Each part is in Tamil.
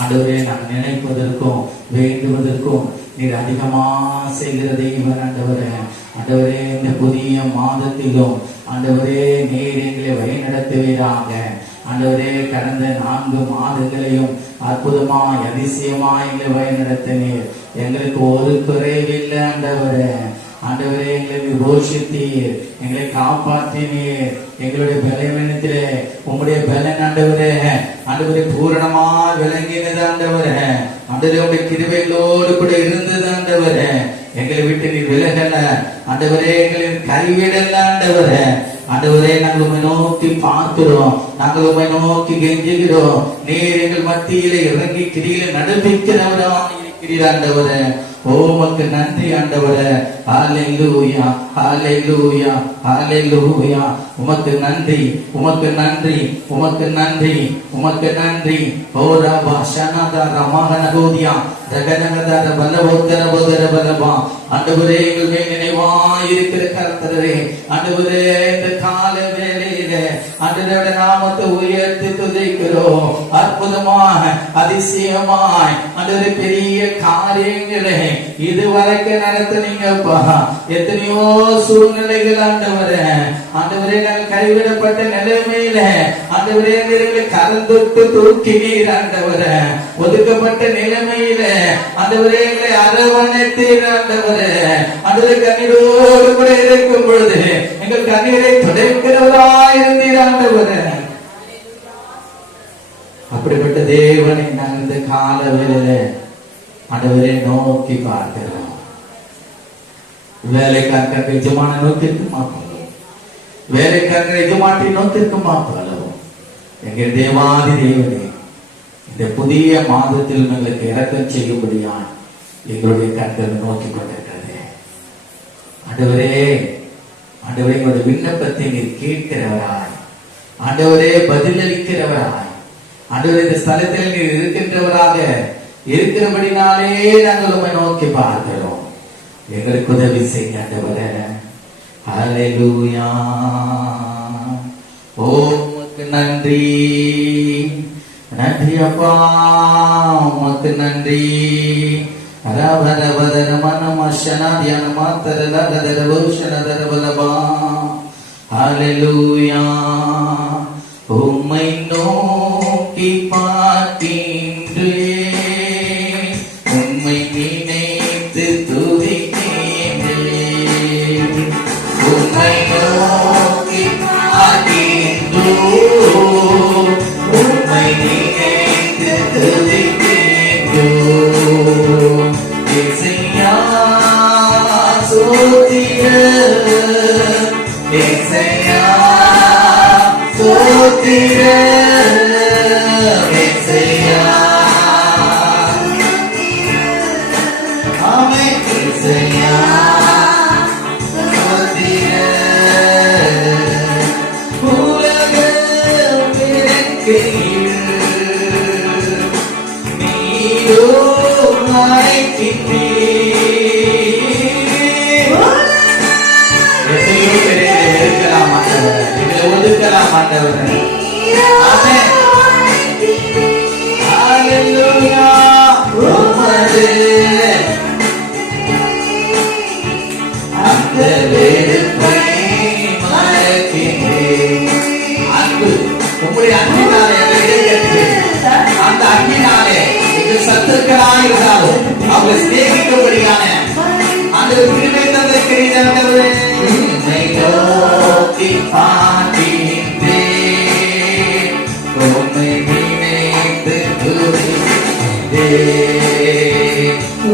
ஆண்டவரே, நான் நினைப்பதற்கும் வேண்டுவதற்கும் நீர் அதிகமா செய்கிற தெய்வன் ஆண்டவரே. ஆண்டவரே, இந்த புதிய மாதத்திலும் ஆண்டவரே நீர் எங்களை வழிநடத்துவீராக. ஆண்டவரே, கடந்த 4 மாதங்களையும் அற்புதமாய் அதிசயமாய் எங்களை வழிநடத்தினீர். எங்களுக்கு ஒரு குறைவில்லை ஆண்டவரே. ஆண்டவரே, எங்களை போஷித்தீர், எங்களை காப்பாற்றினீர். எங்களுடைய பலவீனத்திலே உங்களுடைய பலன் ஆண்டவரே ஆண்டவரே பூரணமா விளங்கினது ஆண்டவரே. ஆண்டவரே, உங்களுடைய கிருபைகளோடு கூட இருந்தது ஆண்டவரே. எங்களை விட்டு நீ விலகல ஆண்டவரே, எங்களை கைவிடல ஆண்டவரே. ஆண்டவரே, நாங்கள் உண்மை நோக்கி பார்க்கிறோம், நாங்கள் உண்மை நோக்கி கெஞ்சுகிறோம். நீர் எங்கள் மத்தியிலே இறங்கி கிரியில நடப்பிக்கிறவராக இருக்கிறீர் ஆண்டவரே. உமக்கு நன்றி ஆண்டவரே. ஹல்லேலூயா, ஹல்லேலூயா, ஹல்லேலூயா. உமக்கு நன்றி, உமக்கு நன்றி, உமக்கு நன்றி, உமக்கு நன்றி. ஓரா பாஷானதா ரமஹனகோதியா ஜகனகதா பலவோதர போதர பலபா. ஆண்டவரே, எங்கள் மேல் நினைவாய் இருக்கிற கர்த்தரே, ஆண்டவரே, இந்த கால வேளையிலே ஆண்டவருடைய நாமத்தை உயர்த்தி துதிக்கிறோம். அற்புதமாக அதிசயமாய் ஆண்டவரே பெரிய காரியங்களை இதுவரைக்கும் நடத்துனீங்கப்பா. எத்தனையோ சூழ்நிலைகள் ஆண்டவரே, ஆண்டவரே, நாங்கள் கைவிடப்பட்ட நிலைமையில ஆண்டவரே எங்களை கலந்துட்டு தூக்கினீர் ஆண்டவரே. ஒதுக்கப்பட்ட நிலைமையில ஆண்டவரே எங்களை அரவணைத்தீர் ஆண்டவரே. ஆண்டவரே, கண்ணீரோடு கூட இருக்கும் பொழுது எங்கள் கண்ணீரை துடைக்கிறவராயிருந்தீர் ஆண்டவரே. அப்படிப்பட்ட தேவனை நாங்கள் இந்த கால வேளையில ஆண்டவரே நோக்கி பார்க்கிறோம். வேலைக்காரர்கள் எஜமான நோக்கிற்கு மாற்றலாம், வேலைக்காரர்கள் எஜமாட்டி நோக்கிற்கு மாற்றலாம். எங்கள் தேவாதி தேவனே, இந்த புதிய மாதத்தில் எங்களுக்கு இறக்கம் செய்யும்படியான் எங்களுடைய கண்கள் நோக்கி கொண்டிருக்கிறது. ஆண்டவரே, ஆண்டவரே, எங்களுடைய விண்ணப்பத்தை நீர் கேட்கிறவராய், ஆண்டவரே பதிலளிக்கிறவராய், ஆண்டவரே இந்த ஸ்தலத்தில் நீர் இருக்கின்றவராக இருக்கிறபடினாலே நாங்கள் உம்மை நோக்கி பார்க்கிறோம். எங்களுக்கு உதவி செய்ய ஆண்டவரே. ஹல்லேலூயா. உமக்கு நன்றி, நன்றி அப்பா, உமக்கு நன்றி. அரவரவதன மனமஷனா தியான மாத்தரல கதரவோஷனதர பலபா. ஹல்லேலூயா. உம்மை நோக்கி பார்க்கின்றேன், உம்மை நினைத்து துதிக்கின்றேன். உம்மை நோக்கி பார்க்கின்றோம், உம்மை நினைத்து துதிக்கின்றோம். இசையா சோத்திரம், இசையா சோத்திரம், இசையா ஆமென். இசையா சோத்திரம், உலகம் பிறக்கையில் நீரோ ஒதுக்கலாம் ஆண்டவரே. ஆமென். ஹல்லேலூயா. உமது அந்த வெறுப்பை மறக்கின்றேன். அன்பு, உங்களுடைய அன்பினாலே அந்த அன்பினாலே எங்கள் சத்துக்களாக இருந்தாலும் அவங்களை சிநேகிக்கும்படியான அந்த கிருபை தந்திருக்கிறீர் ஆண்டவரே. உம்மை நோக்கி பார்க்கின்றேன், உம்மை நினைத்து துதிக்கின்றேன்.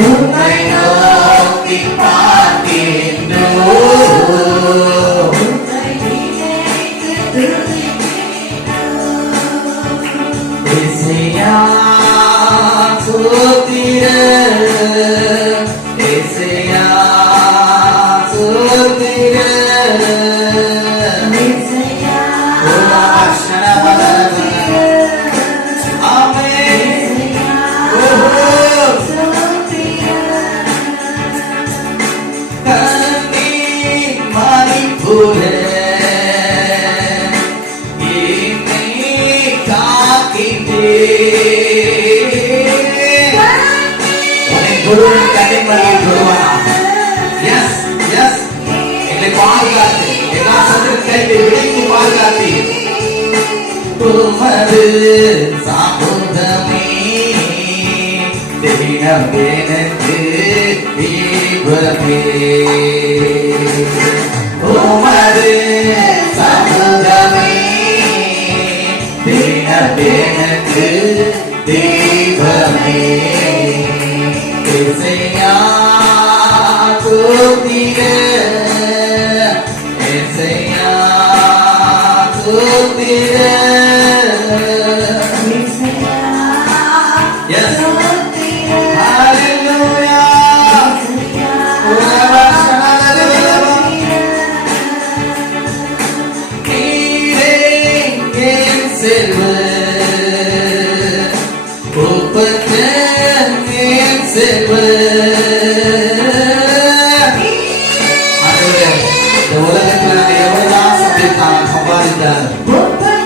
உம்மை நோக்கி பார்க்கின்றோம், உம்மை நினைத்து துதிக்கின்றோம். இசையா சோத்திரம், இசையா சோத்திரம், இசையா ஆமென். கண்ணீர் மணிப்புர என்னை காக்கின்றே. கண்மணியை தொடுவானாக. எஸ் எஸ் எங்களை பாதுகாத்து எல்லா சத்துருக்களை விடுத்து பாதுகாத்து உமது சமூகமே தினம் எனக்கு தீபமே. உமது சமூகமே தினம் எனக்கு தீபமே. இசையா தூத்திர இசையா தூத்திர. Yes. Hallelujah.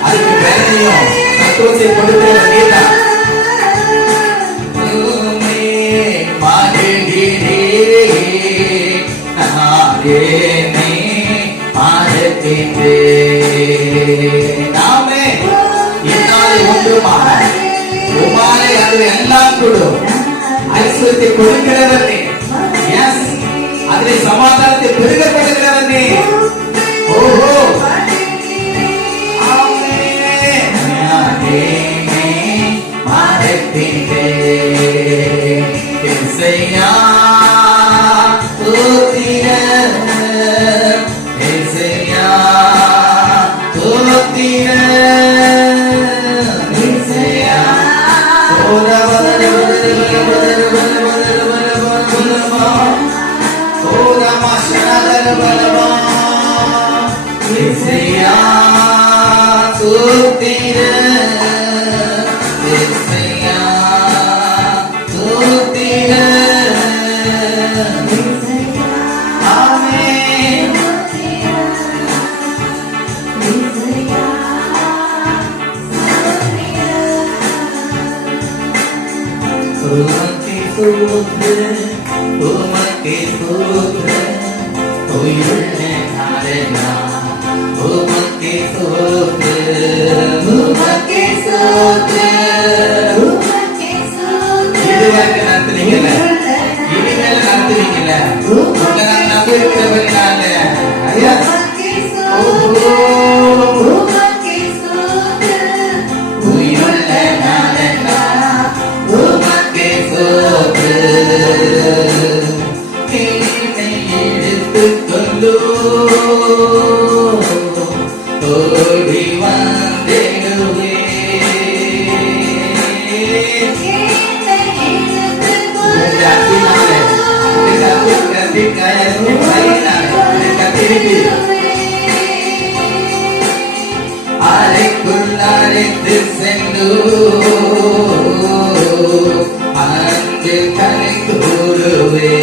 அதுக்கு வேலையும் சந்தோஷத்தை கொடுக்கிறவர் நீதான். நாமே இந்நாளை ஒன்றுமாக உமாலை அது எல்லாம் கொடும் ஐஸ்வர்யத்தை கொடுக்கிறவர் நீ. எஸ் அதிலே சமாதானத்தை பெருகப்படுகிறவர் நீ. ஓஹோ இசையா தூத்திர இசையா தூத்திர இசையா இசையா தூத்திர இசையா தூத்திர. ஆமென். உமக்கே ஸ்தோத்திர உமக்கே ஸ்தோத்திர உயிருள்ள நாளெல்லாம் உமக்கே ஸ்தோத்திர உமக்கே ஸ்தோத்திர. இதுவரைக்கும் நடத்துனீங்கல்ல, இனிமேல நடத்துவீங்கல்ல, உங்களை நான் நம்பியிருக்கிறவர்களால உயிருள்ள நாளெல்லாம் உமக்கே ஸ்தோத்திர. என்னை எடுத்துக்கொள்ளோ ஓடி வந்திடுவே. அறைக்குள் அழைத்து சென்று அங்கு கலை கூறுவே.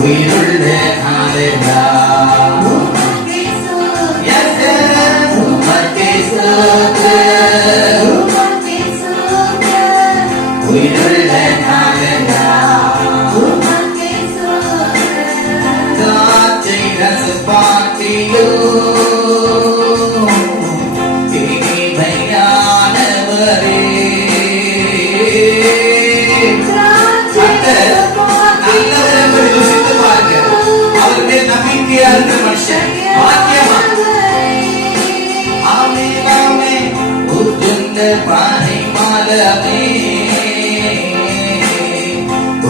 உயிருள்ள நாளெல்லாம் உயிருள்ள நாளெல்லாம் காற்றை ரசப்பாட்டியோ இனிமையானவரே. நல்லவர் என்பதை ருசித்து பாருங்க. அவர் மேல் நம்பிக்கையா இருக்கிற மனுஷன் பாக்கியமா. ஆமே ஆமே உத்துண்ட பானை மாலமே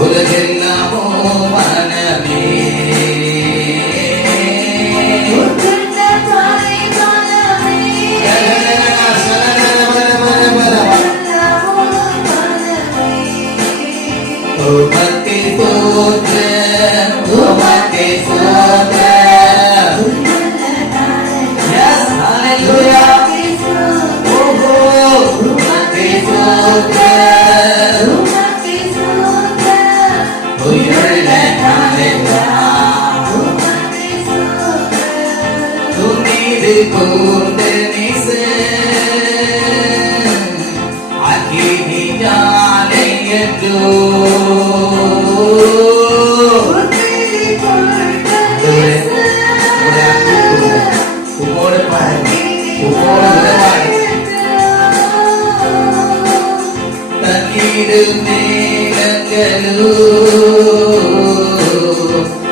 உலகெல்லாமோ மனமே. உமக்கே ஸ்தோத்திரம் உமக்கே ஸ்தோத்திரம். எஸ் ஹalleluya. ஓஹோ உமக்கே ஸ்தோத்திரம் கூர்ந்த நேச அக்கினியாலே என்றோ மேலங்களோ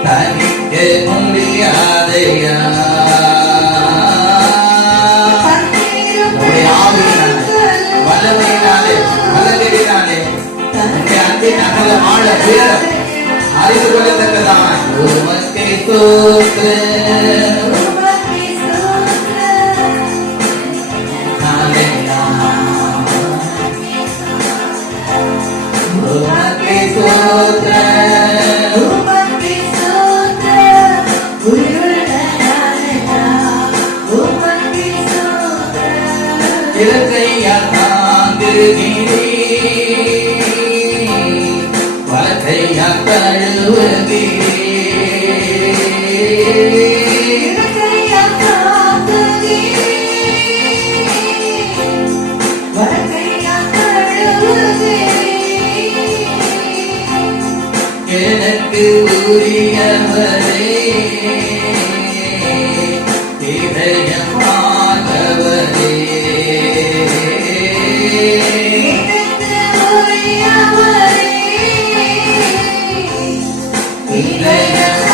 தனிக்க முடியாதையா வல்லமையினாலே வல்லமையினாலே அன்பின் அகல ஆழ உயரம் அறிந்து கொள்ளத்தக்கதான் உமக்கை ஸ்தோத்திரம் இலக்கையால் தாங்குகிறே வலக்கையால் தழுவுகிறே எனக்கு உரியவரே இதயமானவரே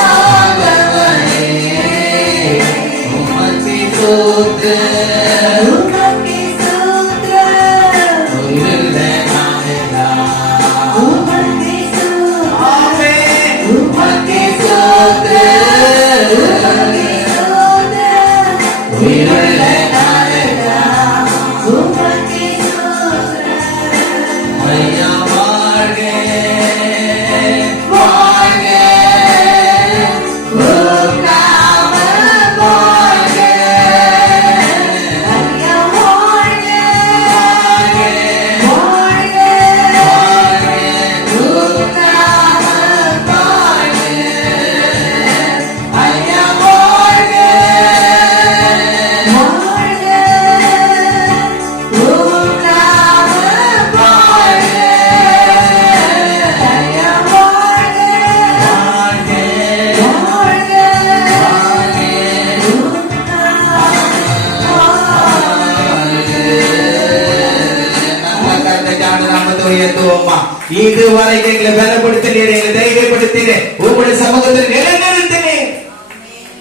இதயமானவரே உமக்கு ஸ்தோத்திரம் இதுவரை எங்களை பலப்படுத்தினீர், எங்களை தைரியப்படுத்தினீர், உங்களுடைய சமூகத்தில் நிலைநிறுத்தினீர்.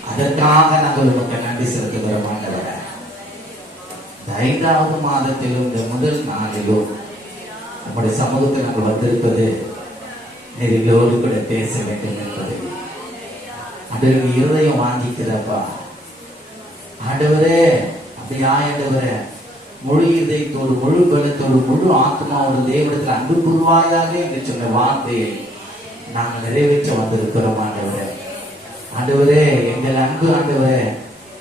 அதற்காக நாங்கள் உமக்கு நன்றி செலுத்துகிறோம் ஆண்டவரே. 5வது மாதத்திலும் இந்த முதல் நாளிலும் உங்களுடைய சமூகத்தில் நாங்கள் வந்திருப்பது நீர் எங்களோடு கூட பேச வேண்டும் என்பது அதற்கு இருதயம் வாங்கிக்கிறப்பா ஆண்டவரே. அப்படியா ஆண்டவரே, முழு இதயத்தோடு முழு பலத்தோடு முழு ஆத்மாவோடு தேவனத்தில் அன்பு புரிவாயாக என்று சொன்ன வார்த்தையை நாங்கள் நிறைவேற்ற வந்திருக்கிறோம் ஆண்டவரே. ஆண்டவரே, எங்கள் அன்பு ஆண்டவரே,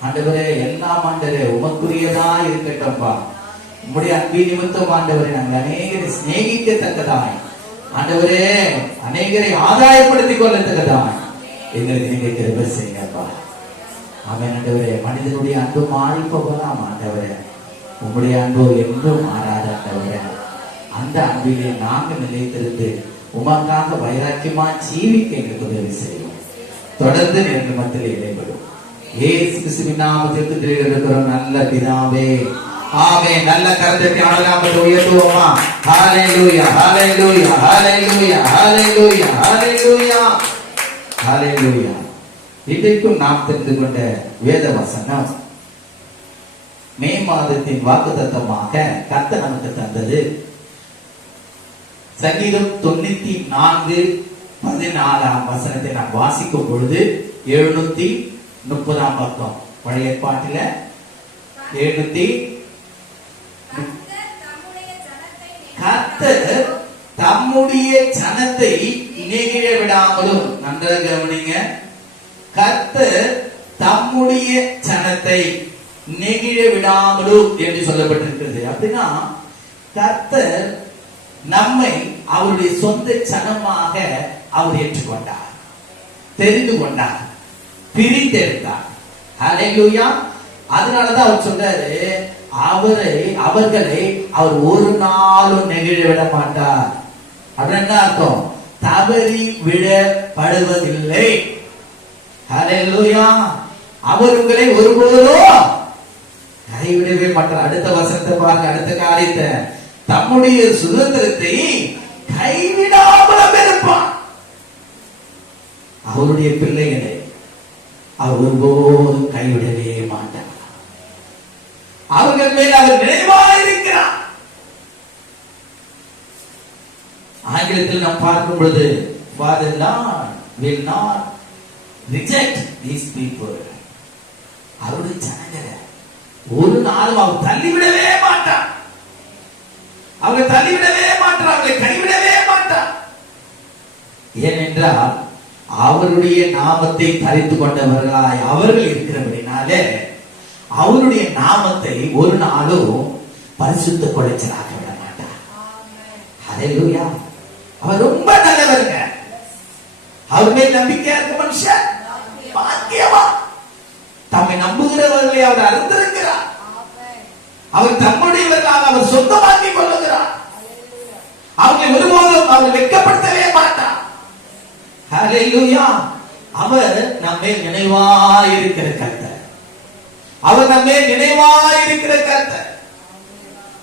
ஆண்டவரே எல்லாம் ஆண்டவரே உமக்குரியதா இருக்கட்டப்பா. உம்முடைய அன்பு நிமித்தம் ஆண்டவரே நாங்கள் அநேகரை சிநேகிக்கத்தக்கதாய் ஆண்டவரே, அநேகரை ஆதாயப்படுத்திக் கொள்ளத்தக்கதாய் எங்களுக்கு நீங்க கிருபை செய்யுங்கப்பா. ஆமென் ஆண்டவரே. மனிதனுடைய அன்பு மாறி போகலாம் ஆண்டவரே, உங்களுடைய அன்பு என்றும் மாறாத ஆண்டவரே. அந்த அன்பிலே நாங்கள் நிலைத்திருந்து உமக்காக வைராக்கியமா ஜீவிக்க எங்களுக்கு உதவி செய்யும். தொடர்ந்து எங்கள் மத்தியில் இடைபடும் இயேசு கிறிஸ்துவின் நாமத்தில் இருக்கிறோம் நல்ல பிதாவே. ஆமென். நல்ல கரத்தை ஆண்டவரை உயர்த்துவோமா? ஹalleluya ஹalleluya ஹalleluya ஹalleluya ஹalleluya ஹalleluya. இன்றைக்கும் நாம் தெரிந்து கொண்ட வேத வசனம் மே மாதத்தின் வாக்குத்தத்தமாக கர்த்தர் நமக்கு தந்தது சங்கீதம் 94:14 வசனத்தை நாம் வாசிக்கும் பொழுது 730 பக்கம் பழைய ஏற்பாட்டில 700 கர்த்தர் தம்முடைய ஜனத்தை நெகிழ விடாமலும், நன்றாக கவனிங்க, கர்த்தர் தம்முடைய ஜனத்தை நெகிழ விடாமலும் என்று சொல்லப்பட்டிருக்கிறது. அப்படின்னா கர்த்தர் நம்மை அவருடைய சொந்த ஜனமாக அவர் ஏற்றுக்கொண்டார், தெரிந்து கொண்டார், பிரித்தெடுத்தார். ஹல்லேலூயா. அதனாலதான் அவர் சொல்றாரு, அவர்களை அவர் ஒரு நாளும் நெகிழ விட மாட்டார். அப்படின்னு என்ன அர்த்தம்? தவறி விடப்படுவதில்லை. ஹல்லேலூயா. அவர் உங்களை ஒருபோதும் கைவிடவே மாட்டார். அடுத்த வசனத்தை பாருங்க, அடுத்த காரியத்தை, தம்முடைய சுதந்திரத்தை கைவிடாமல் இருப்பார். அவருடைய பிள்ளைகளை அவர் ஒருபோதும் கைவிடவே மாட்டார். அவர்கள் மேல் அவர் நினைவாயிருக்கிறார். ஆங்கிலத்தில் நாம் பார்க்கும் பொழுது, Father Lord will not reject these people. அவருடைய ஜனங்களை ஒரு நாளும் அவர் தள்ளிவிடவே மாட்டார். அவங்க தள்ளிவிடவே மாட்டார், அவங்களை கைவிடவே மாட்டார். ஏனென்றால் அவருடைய நாமத்தை தரித்து கொண்டவர்களாய் அவர்கள் இருக்கிறபடினாலே அவருடைய நாமத்தை ஒரு நாளும் பரிசுத்த குலைச்சலாக விட மாட்டார். ஹல்லேலூயா. அவர் ரொம்ப நல்லவருங்க. அவர் மேல் நம்பிக்கை இருக்க மனுஷன் பாக்கியவான். தம்மை நம்புகிறவர்களை அவர் அறிந்திருக்கிறார். அவர் தம்முடையவர்களாக அவர் சொந்தமாக்கிக் கொள்ளுகிறார். அவர்களை ஒருபோதும் அவர் வெட்கப்படுத்தவே மாட்டார். ஹல்லேலூயா. அவர் நம்மை நினைவாயிருக்கிற கர்த்தர். அவர் நம்மை நினைவாயிருக்கிற கர்த்தர்.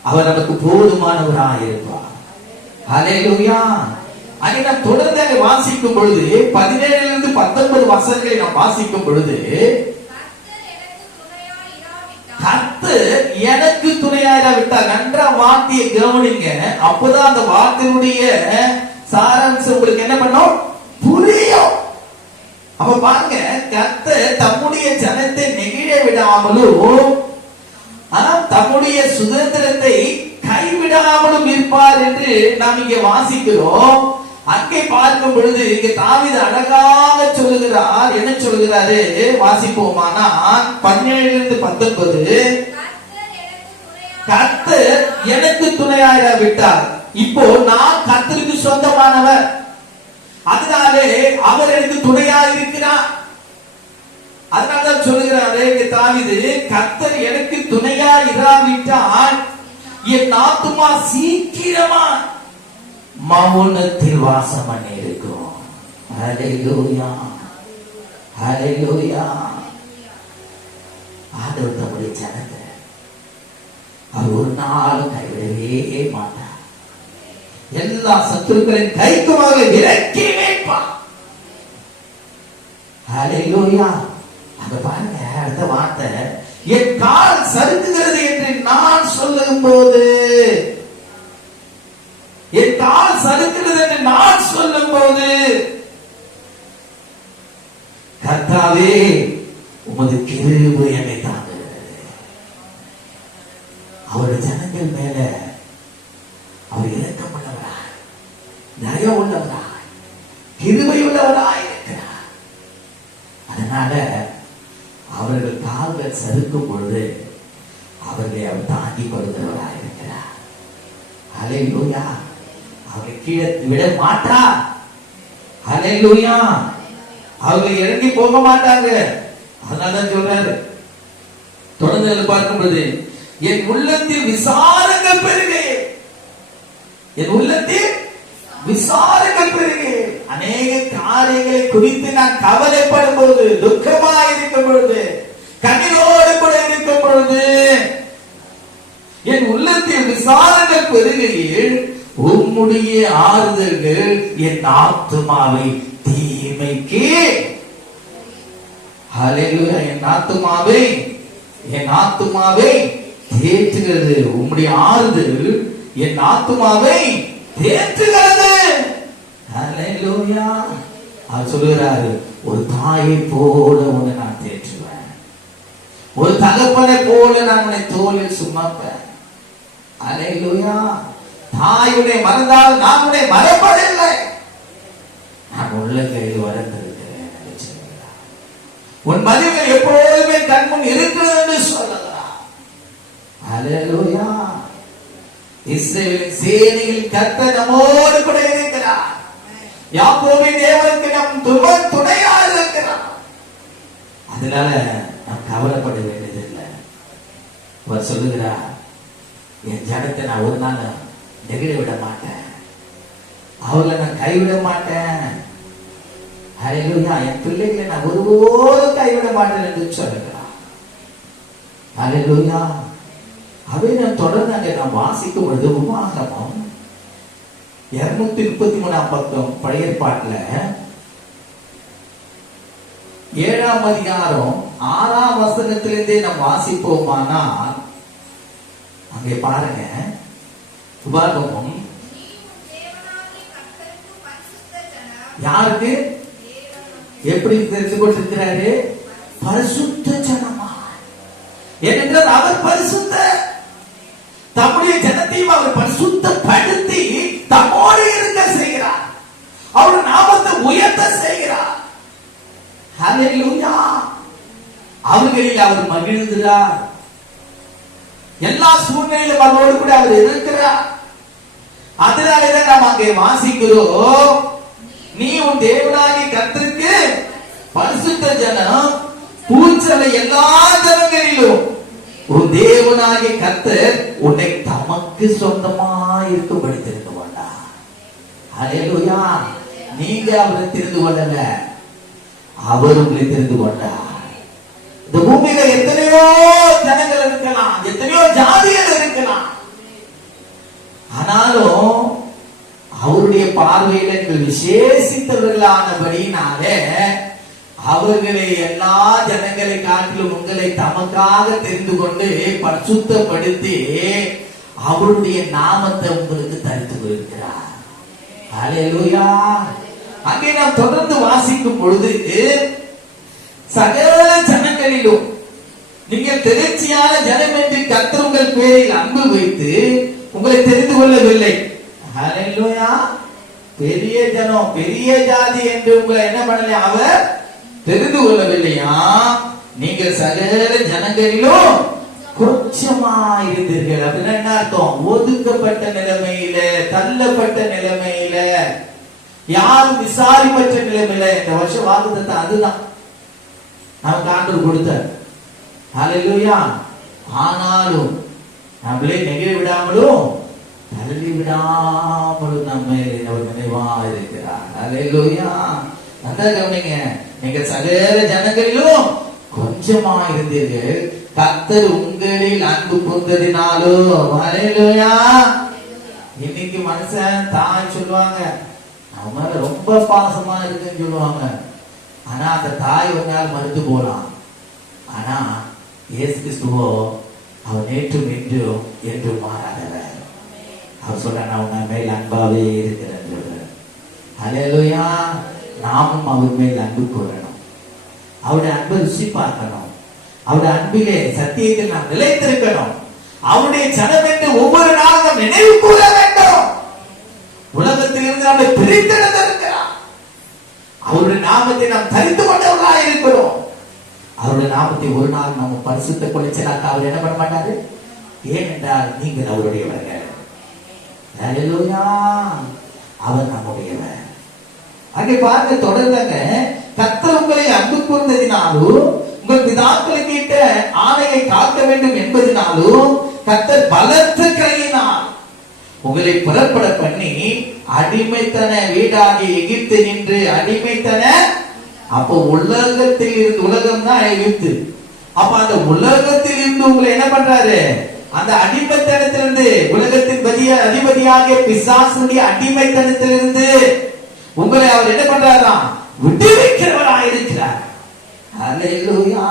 அவர் நமக்கு போதுமானவராயிருப்பார். ஹல்லேலூயா. அதை நாம் தொடர்ந்து வாசிக்கும் பொழுது 17 19 வசனங்களை நாம் வாசிக்கும் பொழுது, கர்த்தர் எனக்கு துணையாயிராவிட்டார். நன்றா வார்த்தையை கவனிங்க. அப்பதான் அந்த வார்த்தையுடைய சாராம்சம் உங்களுக்கு என்ன பண்ணும், புரியும். அப்ப பாருங்க, கர்த்தர் தம்முடைய ஜனத்தை நெகிழ விடாமலும் தம்முடைய சுதந்திரத்தை கைவிடாமலும் இருப்பார் என்று நாம் இங்கே வாசிக்கிறோம். அங்கே பார்க்கும் பொழுது இங்கே தாவீது அழகாக சொல்லுகிறார். என்ன சொல்லுகிறாரு வாசிப்போமானா 17 19, கர்த்தர் எனக்கு துணையாயிராவிட்டார். இப்போ நான் கர்த்தருக்கு சொந்தமானவர், அதனாலே அவர் எனக்கு துணையாயிருக்கிறார். அதனால்தான் சொல்லுகிறாரு இங்கே தாவீது, கர்த்தர் எனக்கு துணையாயிராவிட்டால் என் ஆத்துமா சீக்கிரமா மௌனத்தில் வாசம் பண்ணி இருக்கும். ஹல்லேலூயா. ஹல்லேலூயா. ஆண்டவர் தம்முடைய ஜனத்தை அவர் ஒரு நாளும் கைவிடவே மாட்டார். எல்லா சத்துருக்களின் கைக்குமாக இறக்கி வைப்பார். ஹல்லேலூயா. அங்க பாருங்க, அடுத்த வார்த்தை, என் கால் சறுக்குகிறது என்று நான் சொல்லும் போது, என் கால் சறுக்கிறது என்று நான் சொல்லும் போது, கர்த்தாவே உமது கிருபை என்னை தாங்குகிறது. அவருடைய ஜனங்கள் மேல அவர் இரக்கம் உள்ளவராய், தயை உள்ளவராய், கிருபை உள்ளவராய் இருக்கிறார். அதனால அவர்கள் கால்கள் சறுக்கும் பொழுது அவர்களை அவர் தாங்கிக் கொள்கிறவராய் இருக்கிறார். ஹல்லேலூயா. அவர்களை கீழே விட மாட்டார். ஹல்லேலூயா. அவர்கள் இறங்கி போக மாட்டாங்க. அதனாலதான் சொல்றாரு, தொடர்ந்து பார்க்கும் பொழுது, என் உள்ளத்தில் விசாரங்கள் பெருகே, என் உள்ளத்தில் விசாரங்கள் பெருகே. அநேக காரியங்களை குறித்து நான் கவலைப்படும் பொழுது, துக்கமாக இருக்கும் பொழுது, கண்ணீரோடு கூட இருக்கும் பொழுது, என் உள்ளத்தில் விசாரங்கள் பெருகையில் உம்முடைய ஆறுதல்கள் என் ஆத்துமாவை தீமைக்கு, ஹல்லேலூயா, என் ஆத்துமாவை தேற்றுகிறது. உம்முடைய ஆறுதல் என் ஆத்துமாவை தேற்றுகிறது. ஹல்லேலூயா. அவர் சொல்லுகிறாரு, ஒரு தாயை போல உன்னை நான் தேற்றுவேன், ஒரு தகப்பனை போல நான் உன்னை தோளில் சுமப்பேன். ஹல்லேலூயா. தாயுனை மறந்தால் நான் உன்னை மறப்பதில்லை, நான் உள்ள கையில் வளர்ந்திருக்கிறேன் என்று சொல்கிறார். உன் மதில்கள் எப்பொழுதுமே கண்முன் இருக்கிறது என்று சொல்லலாம். ஹல்லேலூயா. இஸ்ரவேலின் சேனையில் கர்த்தர் நம்மோடு கூட இருக்கிறார். யாக்கோபின் தேவனுக்கு நம் துணையாக இருக்கிறார். அதனால நாம் கவலைப்பட வேண்டியதில்லை. அவர் சொல்லுகிறார், என் ஜனத்தை நான் ஒரு நாள் நெகிழ விட மாட்டேன், அவர்களை நான் கைவிட மாட்டேன். ஹல்லேலூயா. என் பிள்ளைகளை நான் ஒருபோதும் கைவிட மாட்டேன் என்று சொல்லுகிறார். ஹல்லேலூயா. அதை நான் தொடர்ந்து அங்கே நான் வாசிக்கும் பொழுது உபாகமம் 233 பக்கம் பழைய ஏற்பாட்டுல 7ஆம் அதிகாரம் 6ஆம் வசனத்திலிருந்தே நாம் வாசிப்போமானால் அங்கே பாருங்க, உபாகமம் யாருக்கு எப்படி தெரிந்து கொண்டிருக்கிறாரு? பரிசுத்த ஜனமா. ஏனென்றால் அவர் பரிசுத்த, தம்முடைய ஜனத்தையும் அவர் பரிசுத்தப்படுத்தி தம்மோடு இருக்க செய்கிறார், அவர் நாமத்தை உயர்த்த செய்கிறார். ஹல்லேலூயா. அவர்களில் அவர் மகிழ்கிறார், எல்லா சூழ்நிலையிலும் அவரோடு கூட அவர் இருக்கிறார். அதனாலதான் நாம் அங்கே வாசிக்கிறோம், நீ உன் தேவனாகிய கர்த்தருக்கு பரிசுத்த ஜனம், பூச்சலை எல்லா ஜனங்களிலும் உன் தேவனாகிய கர்த்தர் உன்னை தமக்கு சொந்தமாய் இருக்கும்படி தெரிந்து கொண்டார். ஹல்லேலூயா. நீங்க அவரை தெரிந்து கொள்ளல, அவர் உங்களை தெரிந்து கொண்டார். இந்த பூமியில எத்தனையோ ஜனங்கள் இருக்கலாம், எத்தனையோ ஜாதிகள் இருக்கலாம், ஆனாலும் அவருடைய பார்வையில நீங்கள் விசேஷித்தவர்களானபடினாலே அவர்களை எல்லா ஜனங்களை காட்டிலும் உங்களை தமக்காக தெரிந்து கொண்டு பரிசுத்தப்படுத்தி அவருடைய நாமத்தை உங்களுக்கு தரித்து கொடுக்கிறார். ஹல்லேலூயா. அங்கே நாம் தொடர்ந்து வாசிக்கும் பொழுது, சகல ஜனங்களிலும் நீங்கள் திருச்சியான ஜனம் என்று கர்த்தர் உங்கள் பேரில் அன்பு வைத்து உங்களை தெரிந்து கொள்ளவில்லை. ஹல்லேலூயா. பெரிய ஜனம், பெரிய ஜாதி என்று உங்களை என்ன பண்ணல, அவர் தெரிந்து கொள்ளவில்லையா? நீங்கள் சகல ஜனங்களிலும் கொஞ்சமா இருந்தீர்கள். அப்படின்னா என்ன அர்த்தம்? ஒதுக்கப்பட்ட நிலைமையில, தள்ளப்பட்ட நிலைமையில, யாரும் விசாரிப்பற்ற நிலைமையில. இந்த வருஷம் வாக்குத்தத்தம் அதுதான் நமக்கு ஆண்டவர் கொடுத்தார். ஹல்லேலூயா. ஆனாலும் நம்மளே நெகிழ விடாமலும் தள்ளி விடாமலும் நம்ம அவர் நினைவா இருக்கிறார். ஹல்லேலூயா. நல்லா கவனிங்க, நீங்க சகல ஜனங்களிலும் கொஞ்சமா இருந்தீர்கள், கர்த்தர் உங்களில் அன்பு கூர்ந்ததினாலும். ஹல்லேலூயா. இன்னைக்கு மனுஷன் தாய் சொல்லுவாங்க, நம்ம ரொம்ப பாசமா இருக்குன்னு சொல்லுவாங்க, ஆனா அந்த தாய் ஒரு நாள் மறுத்து போலாம். ஆனா இயேசு கிறிஸ்துவோ அவர் நேற்றும் இன்றும் என்றும் மாறாதவர். அவர் சொல்ற, நான் உங்க மேல் அன்பாவே இருக்கிறேன் சொல்றேன். ஹல்லேலூயா. நாமும் அவர் மேல் அன்பு கூறணும், அவருடைய அன்பை ருசி பார்க்கணும், அவருடைய அன்பிலே சத்தியத்தில் நாம் நிலைத்திருக்கணும், அவருடைய ஜனம் என்று ஒவ்வொரு நாளும் நாம் நினைவு கூற வேண்டும். உலகத்திலிருந்து நம்மை பிரித்தெடுத்திருக்கிறார், அவருடைய நாமத்தை நாம் தரித்து கொண்டவர்களாக இருக்கிறோம். அவருடைய நாமத்தை ஒரு நாள் நம்ம பரிசுத்த கொலைச்சலாக்க அவர் என்ன பண்ண மாட்டாரு. ஏனென்றால் நீங்கள் அவருடையவர்கள். ஹல்லேலூயா. அவர் நம்முடையவர். அங்கே பாருங்க, தொடர்ந்தாங்க, கர்த்தர் உங்களை அன்பு கூர்ந்ததினாலும் உங்கள் பிதாக்களுக்கு இட்ட ஆணையை காக்க வேண்டும் என்பதனாலும் கர்த்தர் பலத்த கையினால் உங்களை புறப்பட பண்ணி அடிமைத்தன வீடாகிய எகிப்து நின்று அடிமைத்தன. அப்போ உலகத்தில் இருந்து, உலகம் தான் எகிப்து, அப்ப அந்த உலகத்தில் இருந்து உங்களை என்ன பண்றாரு, அந்த அடிமைத்தனத்திலிருந்து, உலகத்தின் அதிபதியாகிய பிசாசுடைய அடிமைத்தனத்திலிருந்து உங்களை அவர் என்ன பண்றாராம், விடுவிக்கிறவராக இருக்கிறார். ஹல்லேலூயா.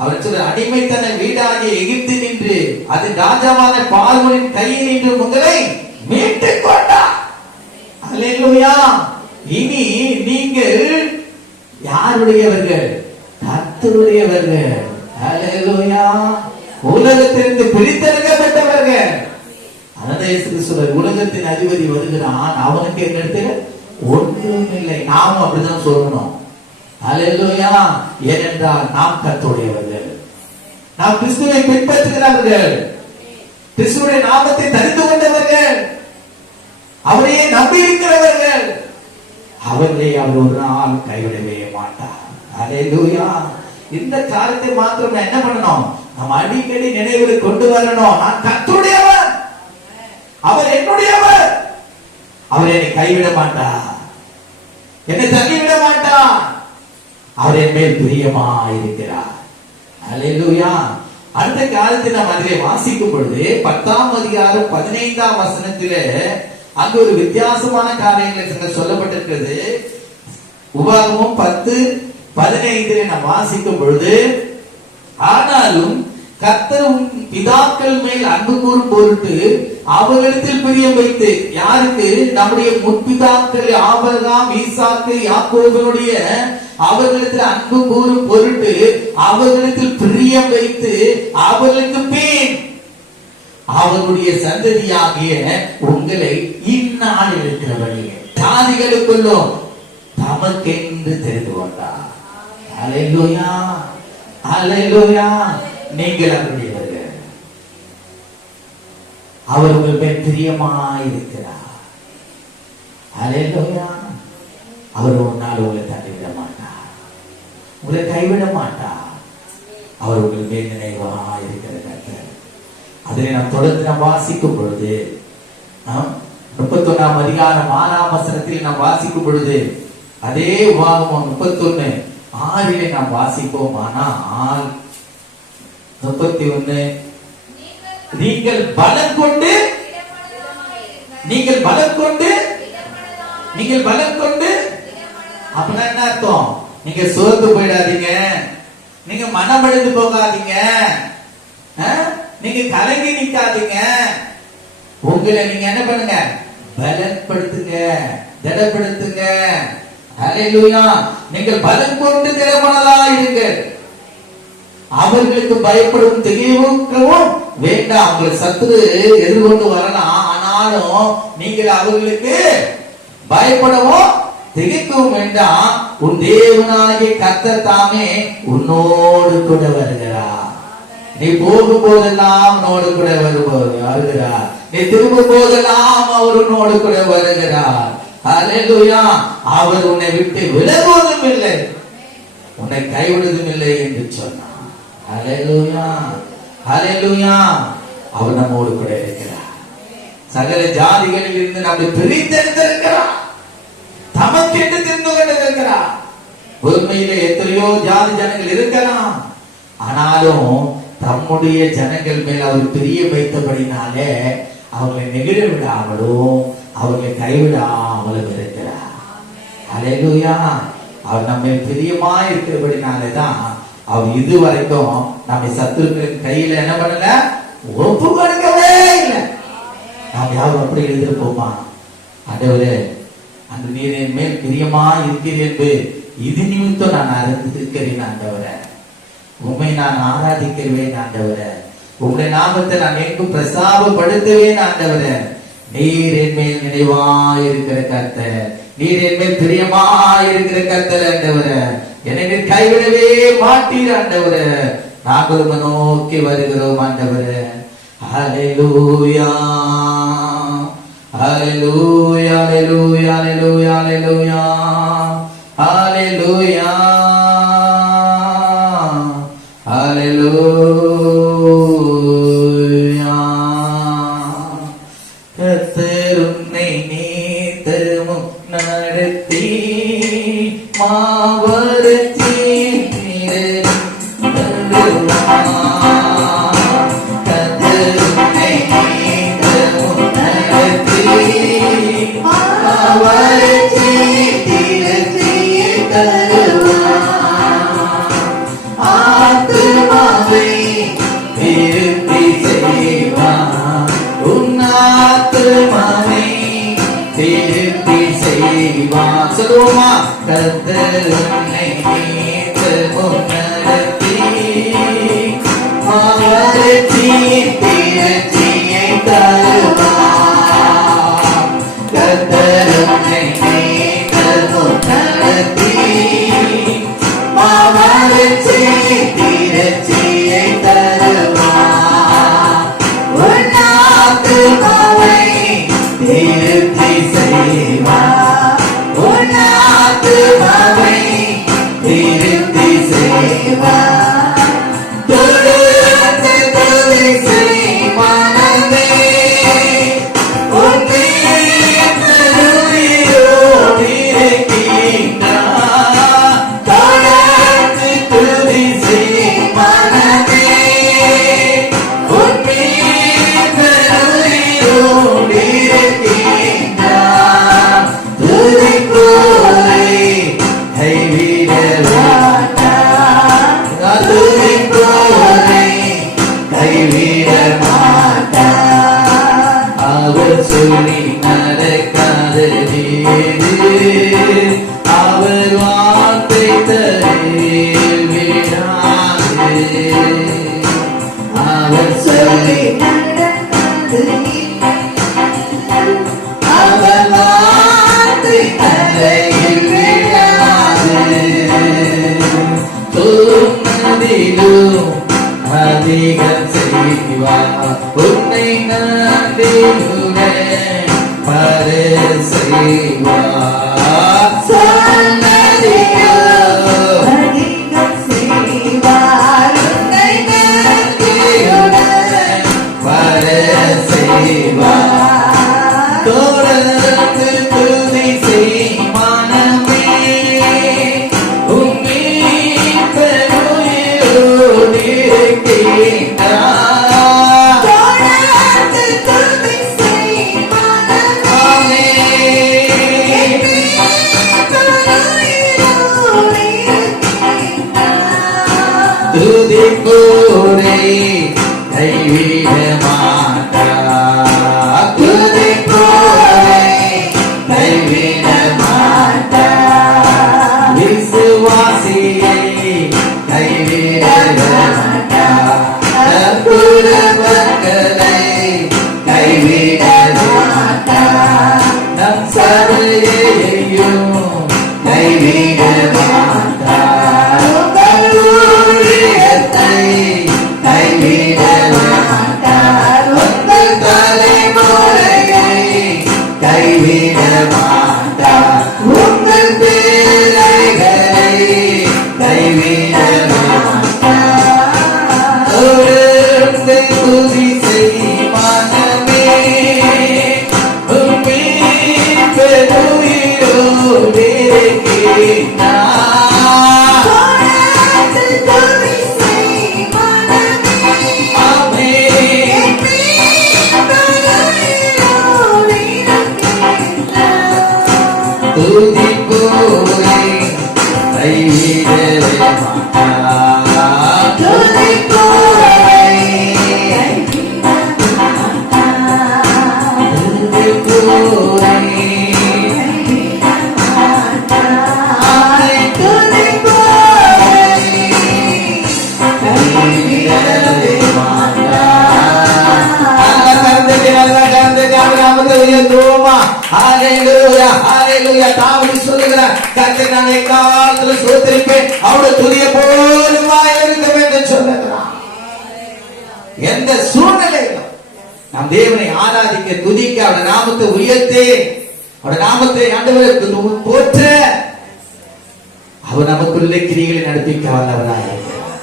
அவர் சொல்ற, அடிமைத்தன வீடாகிய எகிப்து நின்று அது ராஜாவான பார்வோனின் கையில் நின்று உங்களை மீட்டுக் கொண்டார். ஹல்லேலூயா. இனி நீங்கள் யாருடையவர்கள்? கர்த்தருடையவர்கள். ஹல்லேலூயா. உலகத்திலிருந்து பிரித்தெடுக்கப்பட்டவர்கள். உலகத்தின் அதிபதி வருகிறான், அவனுக்கு என்னிடத்தில் ஒன்றும் இல்லை. நாமும் அப்படிதான் சொல்லணும். ஹல்லேலூயா. ஏனென்றால் நாம் கர்த்தருடையவர்கள், நாம் கிறிஸ்துவை பின்பற்றுகிறவர்கள், கிறிஸ்துவுடைய நாமத்தை தரித்து கொண்டவர்கள், அவரையே நம்பி இருக்கிறவர்கள். அவர்களை அவர் ஒரு நாள் கைவிடவே மாட்டார். ஹல்லேலூயா. இந்த காரியத்தை மாத்திரம் என்ன பண்ணணும், நாம் அடிக்கடி நினைவில் கொண்டு வரணும், நான் கர்த்தருடையவர், அவர் என்னுடையவர், அவர் என்னை கைவிட மாட்டார், என்னை தள்ளிவிட மாட்டார், அவர் என் மேல் பிரியமா இருக்கிறார். அல்லேலூயா. அடுத்த காலத்தில் நாம் அதிலே வாசிக்கும் பொழுது 10ஆம் அதிகாரம் 15ஆம் வசனத்திலே அங்கு ஒரு வித்தியாசமான காரியங்கள் சொல்லப்பட்டிருக்கிறது. உபாகமம் 10:15 நாம் வாசிக்கும் பொழுது, ஆனாலும் கர்த்தர் உன் பிதாக்கள் மேல் அன்பு கூறும் பொருட்டு அவர்களிடத்தில் பிரியம் வைத்து, யாருக்கு? நம்முடைய முற்பிதாக்கள் ஆபிரகாம், ஈசாக்கு, யாக்கோபுடைய அவர்களிடத்தில் அன்பு கூறும் பொருட்டு அவர்களிடத்தில் பிரியம் வைத்து அவர்களுக்கு பின் அவர்களுடைய சந்ததியாகிய உங்களை இந்நாளில் இருக்கிறவர்களே ஜாதிகளுக்குள்ளும் தமக்கென்று தெரிந்து கொண்டார். அல்லேலூயா, அல்லேலூயா. நீங்கள் அவருடையவர்கள், அவர் உங்கள் மேல் பிரியமாயிருக்கிறார். அல்லேலூயா. அவர் ஒரு நாள் உங்களை தள்ளிவிட மாட்டார், உங்களை கைவிட மாட்டார். அவர் உங்கள் மேல் நினைவாயிருக்கிற கர்த்தர். அதில் நாம் தொடர்ந்து நாம் வாசிக்கும் பொழுது 31ஆம் அதிகாரம் 6ஆம் வசனத்தில் நாம் வாசிக்கும் பொழுது, அதே உபாகமம் 31:6 நாம் வாசிப்போம். ஆனால் 31 நீங்கள் பலம் கொண்டு அப்படின்னா என்ன அர்த்தம்? நீங்க சோர்ந்து போயிடாதீங்க, நீங்க மனமடைந்து போகாதீங்க, நீங்க கலங்கி நிக்காதீங்க. உங்களை நீங்க என்ன பண்ணுங்க? பலப்படுத்துங்க, திடப்படுத்துங்க. அல்லேலூயா. நீங்கள் பலம் கொண்டு திடமனதா இருங்க. அவர்களுக்கு பயப்படும் திகைக்கவும் வேண்டாம். உங்களை சத்துரு எதிர்கொண்டு வரலாம், ஆனாலும் நீங்கள் அவர்களுக்கு பயப்படவும் திகைக்கவும் வேண்டாம். உன் தேவனாகிய கர்த்தர் தாமே உன்னோடு கூட வருகிறார். நீ போகும் போதெல்லாம் உன்னோடு கூட வருகிறார். நீ திரும்பும் போதெல்லாம் அவர் உன்னோடு கூட வருகிறார். அல்லேலூயா. அவர் உன்னை விட்டு விலகுவதும் இல்லை, உன்னை கைவிடுவதும் இல்லை என்று சொன்னார். அல்லேலூயா, அல்லேலூயா. அவர் நம்மோடு கூட இருக்கிறார். சகல ஜாதிகளில் இருந்து நம்மை பிரித்தெடுத்திருக்கிறார், தமக்கென்று தெரிந்து கொண்டிருக்கிறார். உண்மையிலே எத்தனையோ ஜாதி ஜனங்கள் இருக்கலாம், ஆனாலும் தம்முடைய ஜனங்கள் மேல் அவர் பிரிய வைத்தபடினாலே அவர்களை நெகிழ விடாமலும் அவர்களை கைவிடாமலும் இருக்கிறார். அல்லேலூயா. அவர் நம்மை பிரியமா இருக்கிறபடினாலேதான் அவர் இதுவரைக்கும் நம்மை சத்துருக்களின் கையில என்ன பண்ணல, ஒப்பு கொடுக்கவே இல்லை. நாம் யாரும் அப்படி எழுதிருப்போமா? ஆண்டவரே, அந்த நீர் என் மேல் பிரியமா இருக்கிறேன், இது நிமித்தம் நான் அறிந்திருக்கிறேன் ஆண்டவரே, உம்மை நான் ஆராதிக்கிறேன் ஆண்டவரே, உங்களுடைய நாமத்தை நான் எங்கும் பிரஸ்தாபப்படுத்துவேன் ஆண்டவரே. நீர் என் மேல் நினைவாயிருக்கிற கர்த்தர், நீர் என் மேல் பிரியமாயிருக்கிற கர்த்தர் ஆண்டவரே, என்னை நீர் கைவிடவே மாட்டீர் ஆண்டவரே. நாங்கள் நோக்கி வருகிறோம் ஆண்டவரே. ஹல்லேலூயா, ஹல்லேலூயா, ஹல்லேலூயா, ஹல்லேலூயா, ஹல்லேலூயா, ஹல்லேலூயா, ஹல்லேலூயா. கர்த்தர் உன்னை நீத்தமும் நடத்தி மாவரத்தி சொல்லுவோமா? கர்த்தர் உன்னை நீத்தமும் நடத்தி மாவரத்தின் திரட்சியை தருவார். கர்த்தர் உன்னை நீத்தமும் நடத்தி மாவரத்தின் திரட்சியை தருவார். உன் ஆத்துமாவை திருப்தி செய்வார், உன் ஆத்துமாவை திருப்தி செய்வார். தொழுது அவர் சொல்லி நடக்காதது, அவர் வார்த்தை தரையில் விடாது. அவர் சொல்லி அவர் வார்த்தை தரையில் விடாது. தோன்றதிலும் அதிகம் செய்வார், உன்னை நம்பியுடன் பரு செய்வார். சொன்னதிலும் அதிகம் செய்வார், உன்னை நம்பியுடன் பரு செய்வார். தொடர்ந்து துதி செய் மனமே, உம்மை பெருமையோடு கேட்கிறார். தொடர்ந்து துதி செய் மனமே, பெருமையோடு கேட்கிறார். துதிப்போரை கைவிட மாட்டார், துதிப்போரை கைவிட மாட்டார். விசுவாசியை கைவிட மாட்டார், குடும்பங்களை கைவிட மாட்டார். நம் சபையையும் கைவிட மாட்டார், உங்கள் ஊழியத்தை கைவிட மாட்டார், உங்கள் தலைமுறையை கைவிட மாட்டார், உங்கள் பிள்ளைகளை கைவிட மாட்டார். தொடர்ந்து துதி செய் மனமே, உம்மை பெருமையோடு கேட்கிறார். தொடர்ந்து துதி செய் மனமே, ஆமென். துதிப்போரை கைவிட மாட்டார், துதிப்போரை கைவிட மாட்டார், துதிப்போரை கைவிட மாட்டார், துதிப்போரை கைவிட மாட்டார். நல்லா கலந்து நாமத்தை உயர்த்துவோமா? ஹல்லேலூயா, ஹல்லேலூயா. தாவீது சொல்லுகிறார், கர்த்தரை நான் எக்காலத்திலும் ஸ்தோத்திரிப்பேன், அவருடைய துதியை போலும் வாயிருக்கும் என்று சொல்லுகிறார். எந்த சூழ்நிலையிலும் நாம் தேவனை ஆராதிக்க, துதிக்க, அவருடைய நாமத்தை உயர்த்தி, அவருடைய நாமத்தை ஆண்டவருக்கு போற்ற, அவர் நமக்குள்ள கிரிகளை நடப்பிக்க வல்லவராக இருக்கிறார்.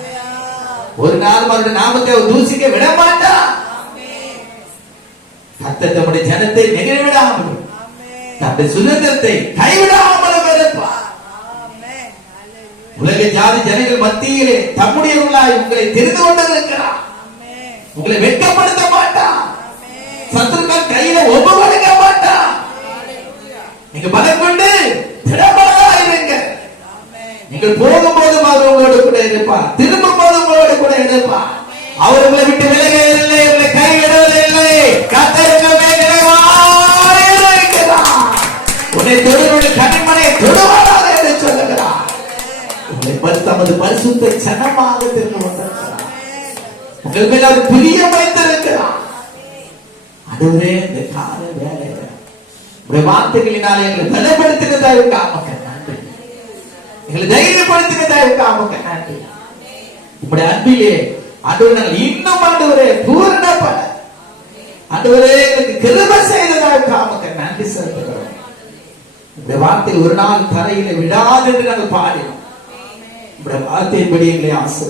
ஒரு நாள் அவருடைய நாமத்தை அவர் தூசிக்க விட மாட்டார். கர்த்தர் தம்முடைய ஜனத்தை நெகிழவிடாமல், தம்முடைய சுதந்திரத்தை கைவிடாமல் இருப்பார். உலக ஜாதி ஜனங்கள் மத்தியிலே தம்முடையவர்களாய் உங்களை தெரிந்து கொண்டிருக்கிறார். உங்களை வெட்கப்படுத்த மாட்டார், சத்துருக்கள் கையில ஒப்புக்கொடுக்க மாட்டார். நீங்க பலம் கொண்டு திடமனதாயிருங்க. நீங்கள் போகும்போதும் அவர் உங்களோடு கூட இருப்பார், திரும்பும் போது உங்களோடு கூட இருப்பார். அவர் உங்களை விட்டு விலகவில்லை, உங்களை கைவிடவில்லை. கர்த்தர் உன்னை தொடுவதை கனிமனையை தொடுவாராக என்று சொல்லுகிறார். உங்களை தமது பரிசுத்த சனமாக தெரிந்து கொண்டிருக்கிறார். உங்கள் மேல் அவர் பிரியம் வைத்திருக்கிறார். அதுவே இந்த கால வேலை உடைய வார்த்தைகளினாலே எங்களை பலப்படுத்தினதாக நன்றி, எங்களை தைரியப்படுத்தினதாக நன்றி. உங்களுடைய அன்பிலே ஆண்டவரே நாங்கள் இன்னும் ஆண்டவரே பூரணப்பட ஆண்டவரே எங்களுக்கு கிருபை செய்ததாக நன்றி செலுத்துகிறோம். இந்த வார்த்தை ஒரு நாள் தரையில விடாது என்று நாங்கள் பாடினோம். இந்த வார்த்தையின்படி எங்களை ஆசை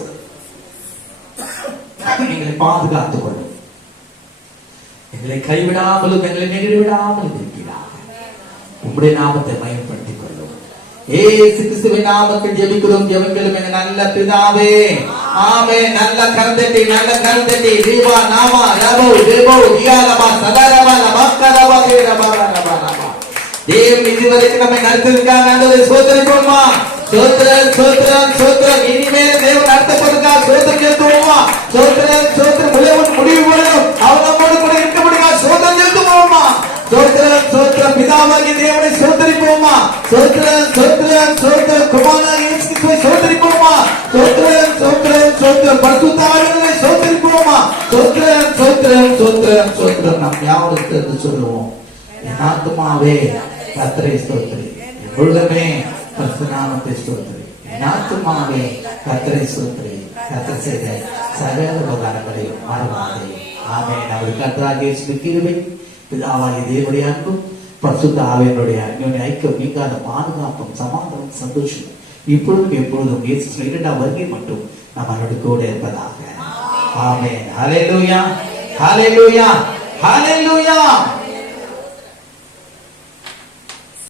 எங்களை பாதுகாத்துக் கொள்ளும், எங்களை கைவிடாமலும் எங்களை நெகிழ்விடாமலும் இருக்கிறார். உங்களுடைய நாமத்தை மயப்படுத்திக் கொள்ளும். ஏசு கிறிஸ்துவின் நாமத்தில் ஜெபிக்கிறோம் ஜெபங்களும் எங்க நல்ல பிதாவே, ஆமென். நல்ல கருத்தட்டி தீபா நாமா ரபோ தேபோ தியாலமா சதரமா நமஸ்காரமா தேரமா ரபா ரபா. தேவன் இதுவரைக்கும் நம்மை நடத்திருக்காங்க. ஆண்டவரே ஸ்தோத்திரிப்போமா, ஸ்தோத்திரம் ஸ்தோத்திரம் ஸ்தோத்திரம். இனிமேல் தேவன் நடத்தப்படுறா ஸ்தோத்திரம் செலுத்துவோமா, ஸ்தோத்திரம் ஸ்தோத்திரம். முடிவு முடியும் அவர் நம்மோடு கூட இருக்க முடியுமா, ஸ்தோத்திரம் செலுத்துவோமா. பிதாவாகிய தேவனை சோதரிப்போமா? சோத்திரம் சோத்திரம் சோத்திரம். குமாரனாகிய இயேசு கிறிஸ்துவை சோதரிப்போமா? சோத்திரம் சோத்திரம் சோத்திரம். பரிசுத்த ஆவியானவரை சோதரிப்போமா? சோத்திரம் சோத்திரம் சோத்திரம் சோத்திரம். நாம் யாவருக்கு சொல்லுவோம், என் ஆத்துமாவே கர்த்தரை ஸ்தோத்திரி, எப்பொழுதுமே பரிசுத்த நாமத்தை ஸ்தோத்திரி. என் ஆத்துமாவே கர்த்தரை ஸ்தோத்திரி, கர்த்தர் செய்த சகல உபகாரங்களையும் மறவாதே. ஆமென். அவர் கர்த்தராகிய இயேசுவின் கிருபை, பிதாவாகிய தேவனுடைய அன்பும், பரிசுத்த ஆவியானவருடைய அன்யோன்ய ஐக்கியம், நீங்காத பாதுகாப்பும், சமாதானம், சந்தோஷம் இப்பொழுதும் எப்பொழுதும் இயேசு இரண்டாம் வருகை மட்டும் நம்மளோடு கூட இருப்பதாக. ஆமென். ஹல்லேலூயா, ஹல்லேலூயா, ஹல்லேலூயா.